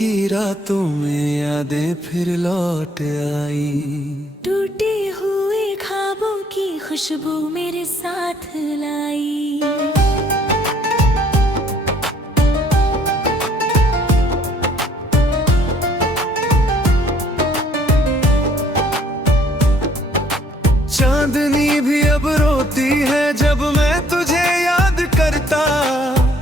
की रातों में यादें फिर लौट आई। टूटे हुए ख्वाबों की खुशबू मेरे साथ लाई। चांदनी भी अब रोती है जब मैं तुझे याद करता।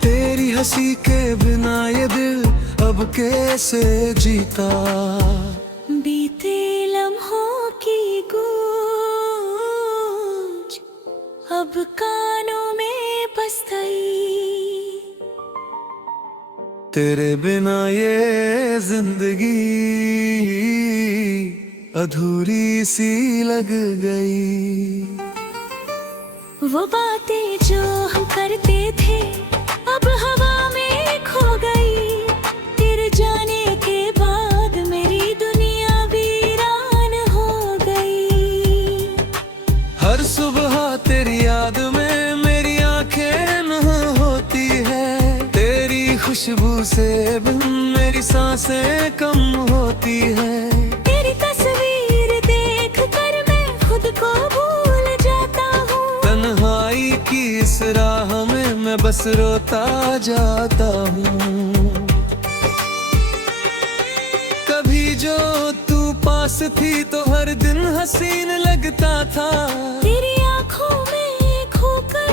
तेरी हंसी के बिना ये दिल अब कैसे जीता। बीते लम्हों की गूंज अब कानों में बस गई। तेरे बिना ये जिंदगी अधूरी सी लग गई। वो बातें जो हम करते थे अब हवा में खो गई। तेरे जाने के बाद मेरी दुनिया वीरान हो गई। हर सुबह तेरी याद में मेरी आंखें नहा होती है। तेरी खुशबू से बिन मेरी सांसें कम होती है। तेरी तस्वीर देख कर मैं खुद को भूल जाता हूँ। तन्हाई की इस राह में मैं बस रोता जाता हूँ। कभी जो तू पास थी तो हर दिन हसीन लगता था। तेरी आँखों में खोकर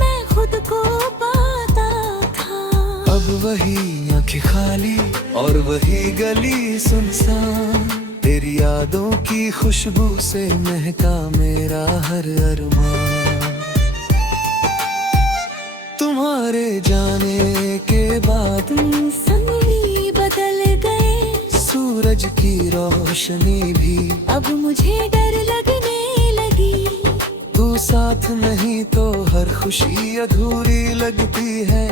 मैं खुद को पाता था। अब वही आंखें खाली और वही गली सुनसान। तेरी यादों की खुशबू से महका मेरा हर अरमान। तुम्हारे जाने के बाद समय बदल गए। सूरज की रोशनी भी अब मुझे डर लगने लगी। तू साथ नहीं तो हर खुशी अधूरी लगती है।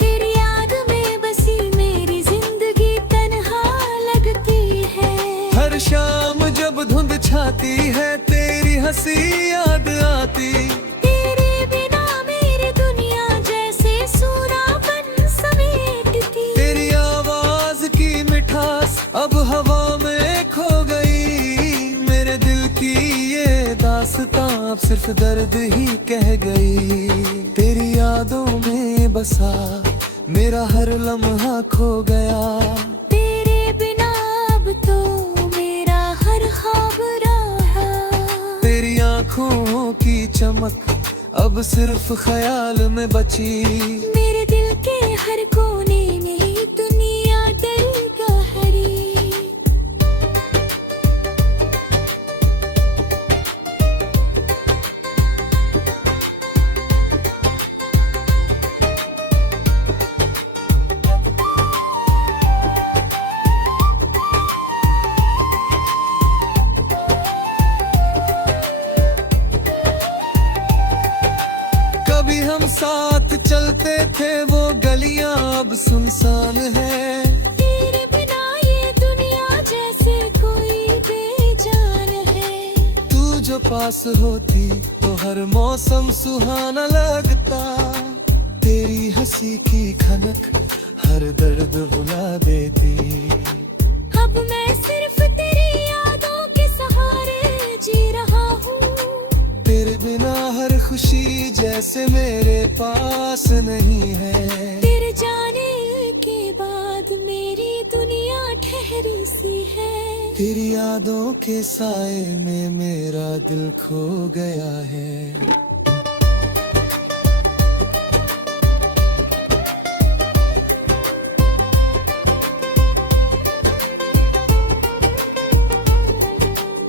तेरी याद में बसी मेरी जिंदगी तन्हा लगती है। हर शाम जब धुंध छाती है तेरी हंसी याद आती। तेरे बिना मेरी दुनिया जैसे सूनापन समेटती। तेरी आवाज की मिठास अब हवा में खो गई। मेरे दिल की ये दास्तां अब सिर्फ दर्द ही कह गई। तेरी यादों में बसा मेरा हर लम्हा खो गया। तेरे बिना अब तो मेरा हर ख्वाब रहा। तेरी आँखों की चमक अब सिर्फ ख्याल में बची। मेरे दिल के हर कोने में ही दुनिया दिल गहरी। कभी हम साथ चलते थे वो गलियां अब सुनसान है। तेरे बिना ये दुनिया जैसे कोई बेजान है। तू जो पास होती तो हर मौसम सुहाना लगता। तेरी हंसी की खनक हर दर्द भुला देती। अब मैं सिर्फ तेरी यादों के सहारे जी रहा हूँ। तेरे बिना हर खुशी जैसे मेरे पास नहीं है। तेरे जाने के बाद मेरी दुनिया ठहरी सी है। तेरी यादों के साए में मेरा दिल खो गया है।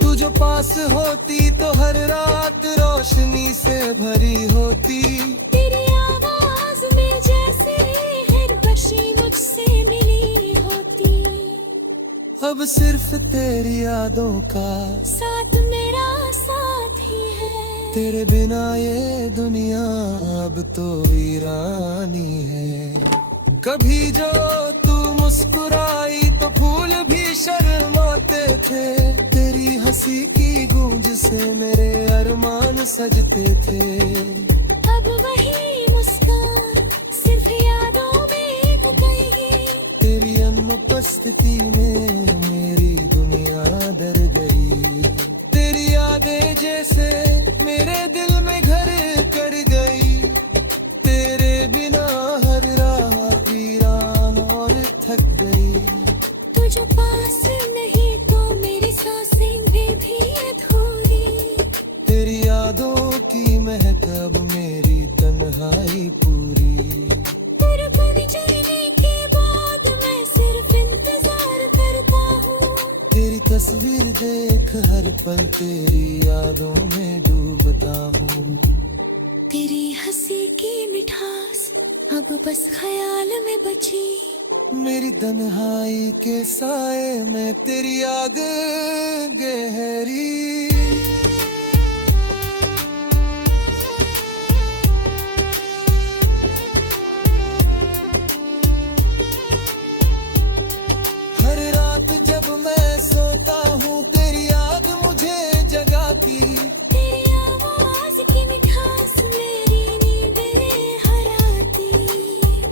तू जो पास होती तो हर रात रोशनी से भरी होती। तेरी आवाज में जैसे हर खुशी मुझसे मिली होती। अब सिर्फ तेरी यादों का साथ मेरा साथ ही है। तेरे बिना ये दुनिया अब तो वीरानी है। कभी जो तू मुस्कुराई तो फूल भी शर्माते थे। तेरी हंसी की गूंज से मेरे अरमान सजते थे। अब वही मुस्कान सिर्फ यादों में खो गई। तेरी अनमोल उपस्थिति में मेरी दुनिया डर गई। तेरी यादें जैसे मेरे दिल में घर कर गई। तेरे बिना हर राह वीरान और थक गई। तू जो पास नहीं तो मेरी सांसें भी अधूरी। तेरी यादों की महक अब मेरी तन्हाई पूरी। तेरे बन जाने के बाद मैं सिर्फ इंतजार करता हूँ। तेरी तस्वीर देख हर पल तेरी यादों में डूबता हूँ। तेरी हंसी की मिठास अब बस ख्याल में बची। मेरी तन्हाई के साए में तेरी आग गहरी। हर रात जब मैं सोता हूँ तेरी याद मुझे जगाती। तेरी आवाज की मिठास मेरी नींदें हराती।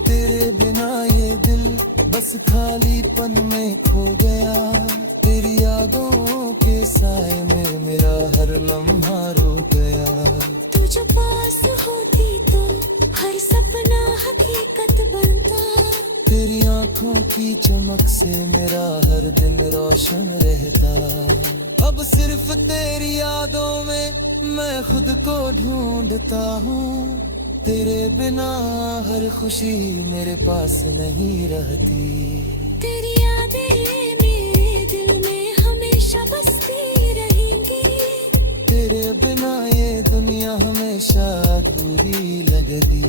तेरे बिना ये दिल बस खालीपन में खो गया। तेरी यादों के साए में मेरा हर लम्हा रो गया। तू जो पास होती तो हर सपना हकीकत बनता। तेरी आंखों की चमक से मेरा हर दिन रोशन रहता। अब सिर्फ तेरी यादों में मैं खुद को ढूंढता हूँ। तेरे बिना हर खुशी मेरे पास नहीं रहती। तेरी यादें मेरे दिल में हमेशा बसती रहेंगी। तेरे बिना ये दुनिया हमेशा अधूरी लगती।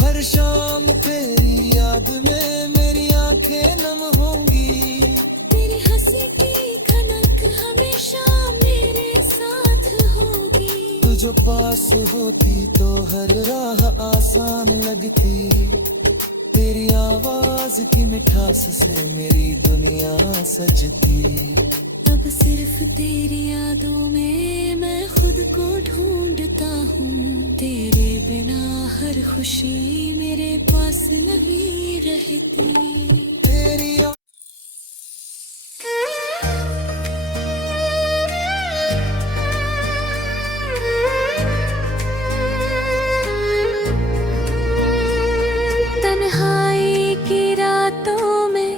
हर शाम तेरी याद में मेरी आंखें नम होंगी। तेरी हंसी की खनक हमेशा मेरे साथ होगी। तू जो पास होती तो हर राह आसान लगती। तेरी आवाज की मिठास से मेरी दुनिया सजती। अब सिर्फ तेरी यादों में मैं खुद को ढूंढता हूँ। तेरे बिना हर खुशी मेरे पास नहीं रहती। तेरी तन्हाई की रातों में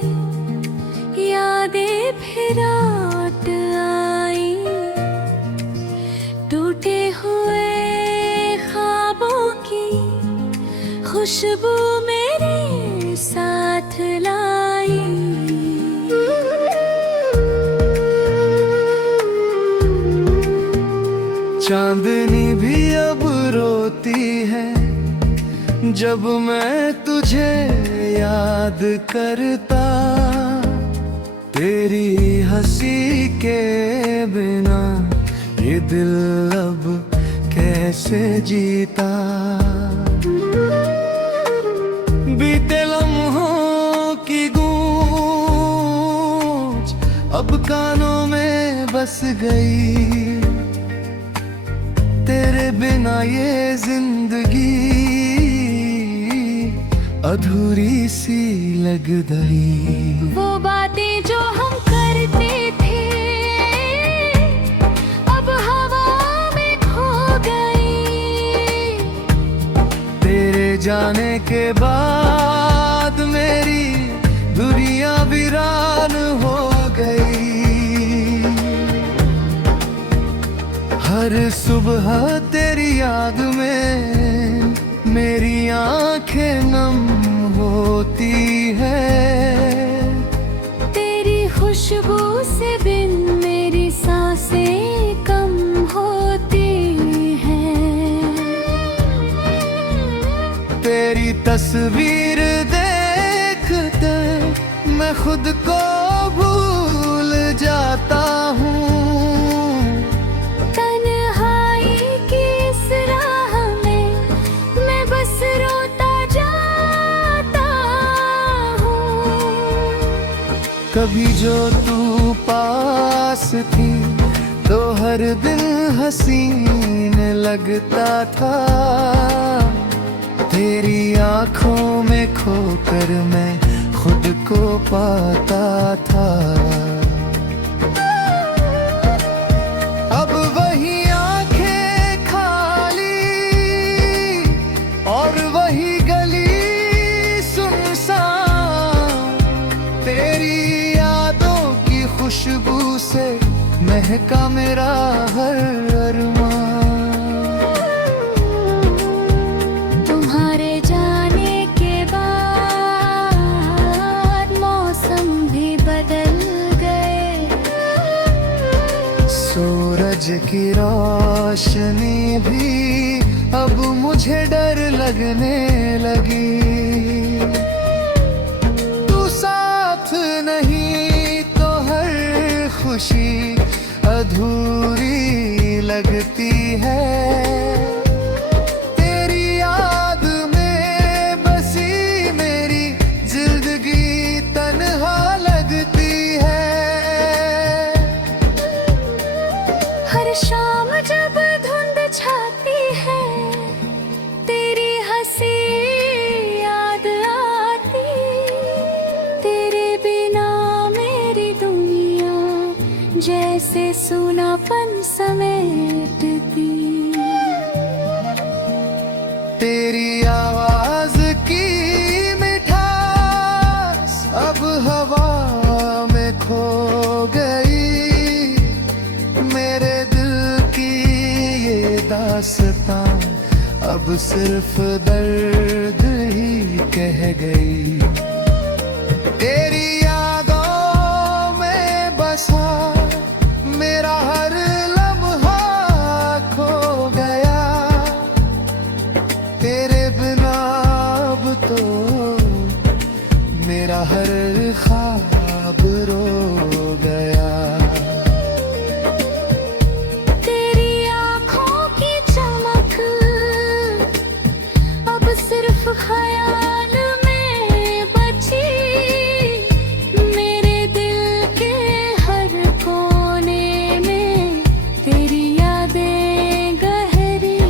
यादें फिर लौट आई। टूटे हुए ख्वाबों की खुशबू मेरे साथ लाई। चांदनी भी अब रोती है जब मैं तुझे याद करता। तेरी हंसी के बिना ये दिल अब कैसे जीता। बीते लम्हों की गूंज अब कानों में बस गई। तेरे बिना ये जिंदगी अधूरी सी लग गई। वो बातें जो हम करते थे अब हवा में खो गई। तेरे जाने के बाद मेरी दुनिया वीरान हो गई। हर सुबह तेरी याद में मेरी आंखें नम होती है। तेरी खुशबू से बिन मेरी सांसें कम होती हैं। तेरी तस्वीर देखते मैं खुद को भूल जाता हूँ। तन्हाई की इस राह में मैं बस रोता जाता हूँ। कभी जो तू पास थी तो हर दिन हसीन लगता था। तेरी आंखों में खोकर मैं खुद को पाता था। अब वही आंखें खाली और वही गली सुनसान, तेरी यादों की खुशबू से महका मेरा हर अरमान। तुम्हारे जाने के बाद मौसम भी बदल गए, सूरज की रोशनी भी अब मुझे डर लगने लगी। तू साथ नहीं तो हर खुशी अधूरी लगती है। तेरी याद में बसी मेरी जिंदगी तन्हा लगती है। हर शाम जब धुंध छाती है, तेरी हंसी याद आती। तेरे बिना मेरी दुनिया जैसे सूनापन समेटती। तेरी आवाज की मिठास अब हवा में खो गई। मेरे दिल की ये दास्तां अब सिर्फ दर्द ही कह गई। तेरी यादों में बसा मेरा हर लम्हा खो गया। तेरे बिना अब तो मेरा हर ख्वाब रो गया। तेरी आँखों की चमक अब सिर्फ ख्याल में बची। मेरे दिल के हर कोने में तेरी यादें गहरी।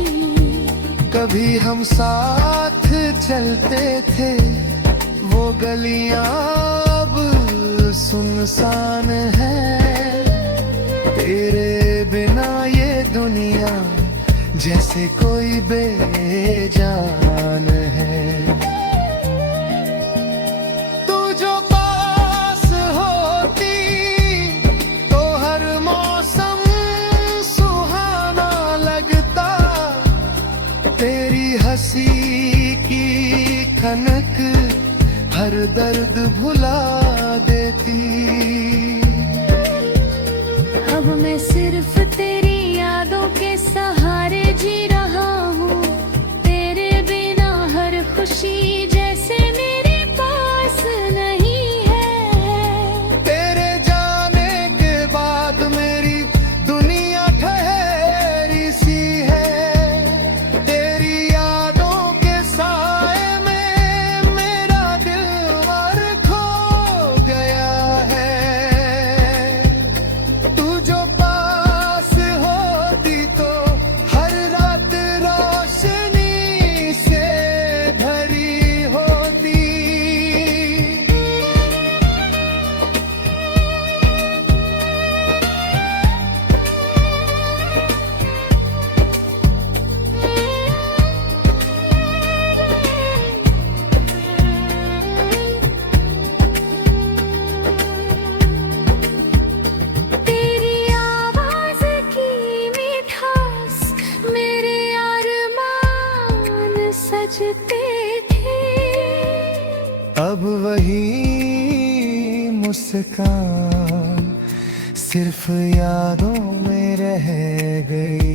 कभी हम साथ चलते थे, वो गलियां अब सुनसान है। तेरे बिना ये दुनिया जैसे कोई बेजान है। तू जो पास होती तो हर मौसम सुहाना लगता। तेरी हंसी की खनक हर दर्द भुला देती। अब मैं सिर्फ तेरी यादों के सहारे जी रहा हूँ। तेरे बिना हर खुशी जैसे मेरे पास नहीं है। तेरे जाने के बाद मेरी दुनिया ठहरी सी है। तेरी यादों के साए में मेरा दिलवर खो गया है। तू जो पास होती तो हर रात रोशनी से भरी होती। तेरी आवाज की मिठास मेरे अरमान सजते थे। अब वही मुस्कान सिर्फ यादों में रह गई।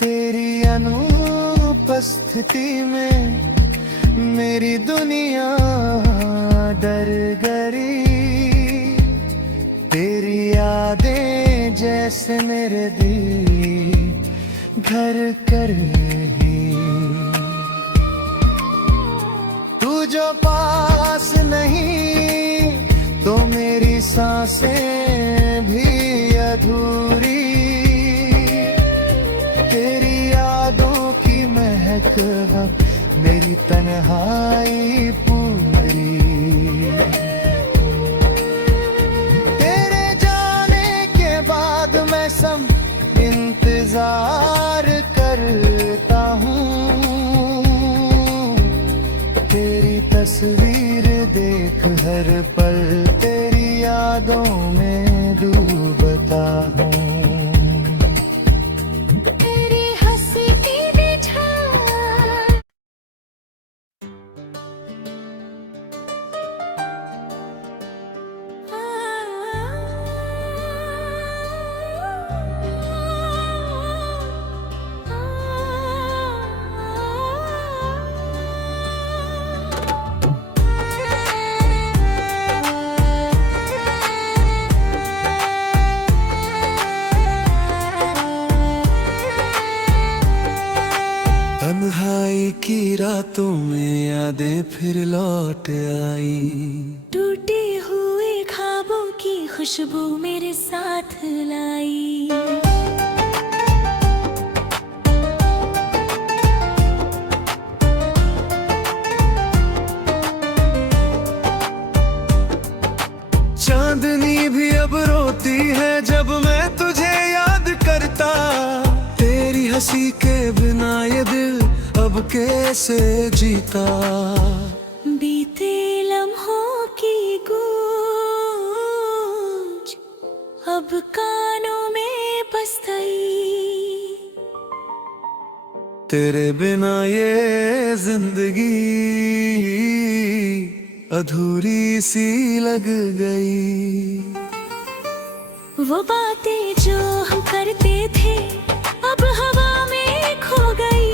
तेरी अनुपस्थिति में मेरी दुनिया डर गई। तेरी यादें जैसे मेरे दिल घर कर गई। तू जो पास नहीं तो मेरी सांसें भी अधूरी। तेरी यादों की महक अब मेरी तन्हाई पूरी। तेरे जाने के बाद मैं सब इंतजार करता हूँ, तेरी तस्वीर देख हर पल तेरी यादों में डूबता हूँ। तेरी हंसी की बिछाई तन्हाई की रातों में यादें फिर लौट आई, टूटे हुए ख्वाबों की खुशबू मेरे साथ लाई। चांदनी भी अब रोती है जब मैं तुझे याद करता, तेरी हंसी के बिना ये दिल अब कैसे जीता। बीते लम्हों की गूंज अब कानों में बस गई, तेरे बिना ये जिंदगी अधूरी सी लग गई। वो बातें जो हम करते थे अब हवा में खो गई,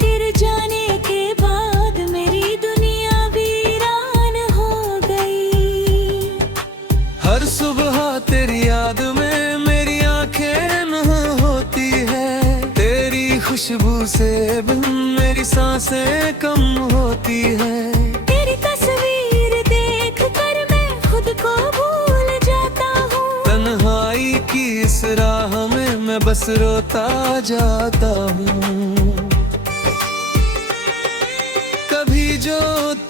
तेरे जाने के बाद मेरी दुनिया वीरान हो गई। हर सुबह तेरी याद में मेरी आंखें नम होती है, तेरी खुशबू से बिन मेरी सांसें कम होती है। तेरी तस्वीर देख कर मैं खुद को भूल जाता हूँ, तन्हाई की इस राह में मैं बस रोता जाता हूँ। कभी जो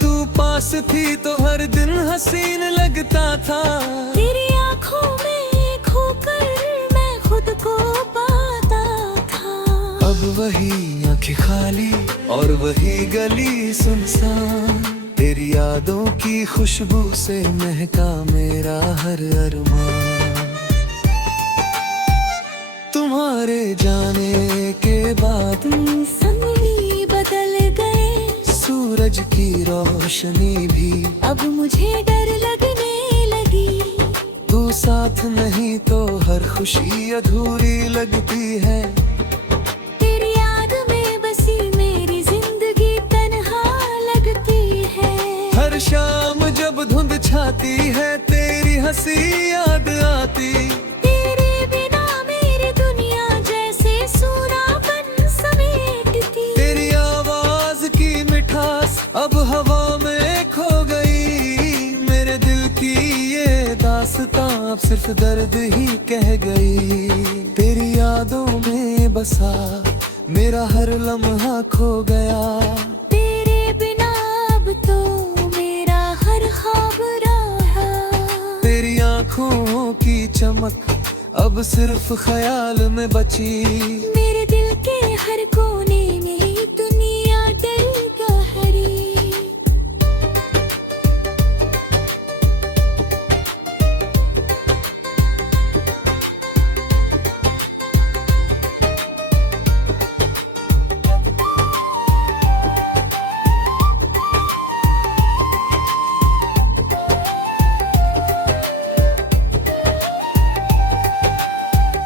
तू पास थी तो हर दिन हसीन लगता था, तेरी आँखों में खोकर मैं खुद को पाता था। अब वही आंखें खाली और वही गली सुनसान, तेरी यादों की खुशबू से महका मेरा हर अरमान। तुम्हारे जाने के बाद समय बदल गए, सूरज की रोशनी भी अब मुझे डर लगने लगी। तू साथ नहीं तो हर खुशी अधूरी लगती है। तेरी याद में बसी मेरी जिंदगी तन्हा लगती है। हर शाम जब धुंध छाती है तेरी हंसी याद आती, तेरे बिना मेरी दुनिया जैसे सूनापन समेटती। तेरी आवाज की मिठास अब हवा में खो गई, मेरे दिल की ये दास्तां अब सिर्फ दर्द ही कह गई। तेरी यादों में बसा मेरा हर लम्हा खो गया, तेरे बिना अब तो मेरा हर ख्वाब रहा। तेरी आंखों की चमक अब सिर्फ ख्याल में बची, मेरे दिल के हर कोने में दुनिया डर गहरी।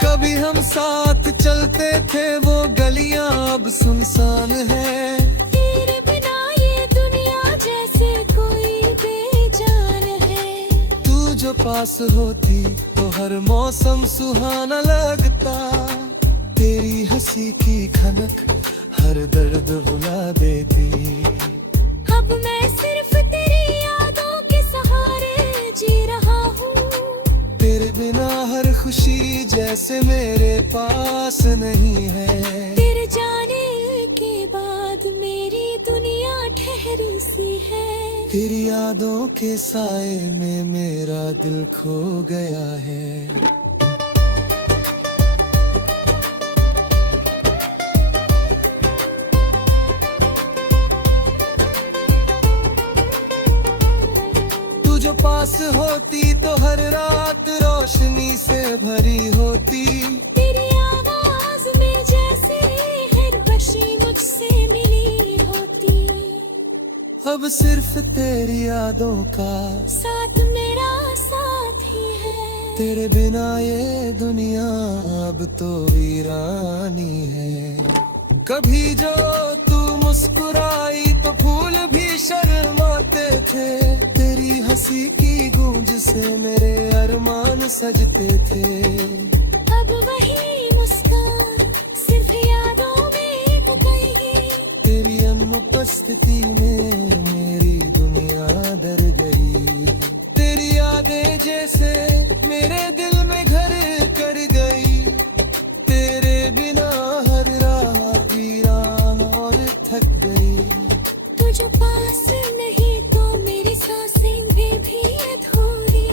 कभी हम साथ चलते थे वो गलियां अब सुनसान है, तेरे बिना ये दुनिया जैसे कोई बेजान है। तू जो पास होती तो हर मौसम सुहाना लगता, तेरी हंसी की खनक हर दर्द भुला देती। अब मैं सिर्फ तेरी यादों के सहारे जी रहा हूँ, तेरे बिना हर खुशी जैसे मेरे पास नहीं है। तेरे जाने के बाद मेरी दुनिया ठहरी सी है। तेरी यादों के साए में मेरा दिल खो गया है। तू जो पास होती तो हर रात रोशनी से भरी होती। तेरी आवाज में जैसे हर खुशी मुझसे मिली होती। अब सिर्फ तेरी यादों का साथ मेरा साथ ही है। तेरे बिना ये दुनिया अब तो वीरानी है। कभी जो तू मुस्कुराई तो फूल भी शर्माते थे। तेरी हंसी की गूंज से मेरे अरमान सजते थे। अब वही मुस्कान सिर्फ यादों में गई। तेरी अनुपस्थिति में मेरी दुनिया डर गई। तेरी यादें जैसे मेरे दिल में घर कर गई। तेरे बिना हर राह वीरान और थक गई। तू जो पास नहीं तो मेरी सांसें भी अधूरी।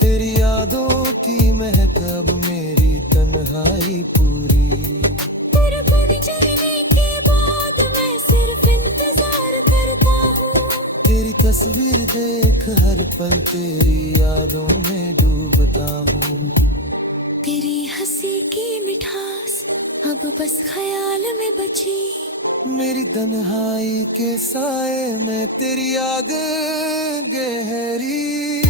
तेरी यादों की महक अब मेरी तन्हाई पूरी। तेरे बिन जाने के बाद मैं सिर्फ इंतजार करता हूँ। तेरी तस्वीर देख हर पल तेरी यादों में डूबता हूँ। तेरी हंसी की मिठास अब बस ख्याल में बची। मेरी तन्हाई के साए में तेरी याद गहरी।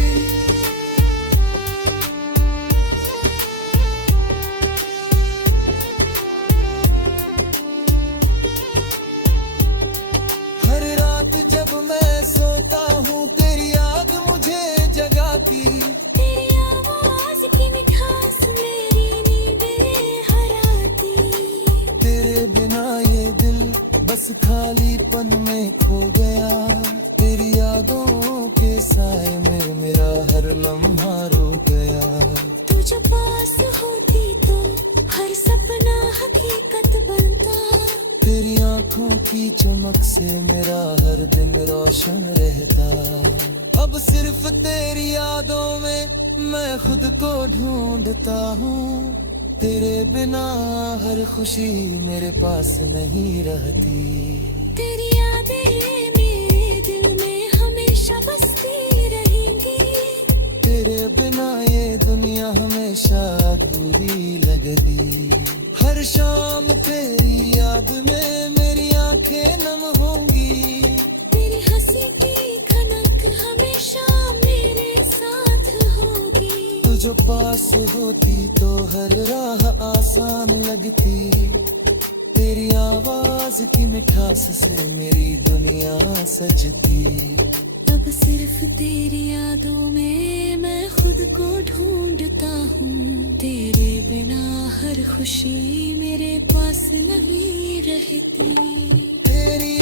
हर रात जब मैं सोता हूँ तेरी याद मुझे जगाती। तेरी आवाज की मिठास मेरी नींदें हराती। तेरे बिना ये दिल बस खालीपन में खो गया। तेरी यादों के साए में मेरा हर लम्हा रो गया। तू जो पास होती तो हर सपना हकीकत बनता। तेरी आंखों की चमक से मेरा हर दिन रोशन रहता। अब सिर्फ तेरी यादों में मैं खुद को ढूंढता हूँ। तेरे बिना हर खुशी मेरे पास नहीं रहती। तेरी यादें मेरे दिल में हमेशा बसती रहेंगी। तेरे बिना ये दुनिया हमेशा अधूरी लगती। हर शाम तेरी याद में मेरी आंखें नम होंगी। तेरी हंसी की खनक हमेशा मेरे साथ होगी। तू जो पास होती तो हर राह आसान लगती। तेरी आवाज की मिठास से मेरी दुनिया सजती। अब सिर्फ तेरी यादों में मैं खुद को ढूंढता हूँ। तेरे बिना हर खुशी मेरे पास नहीं रहती। तेरी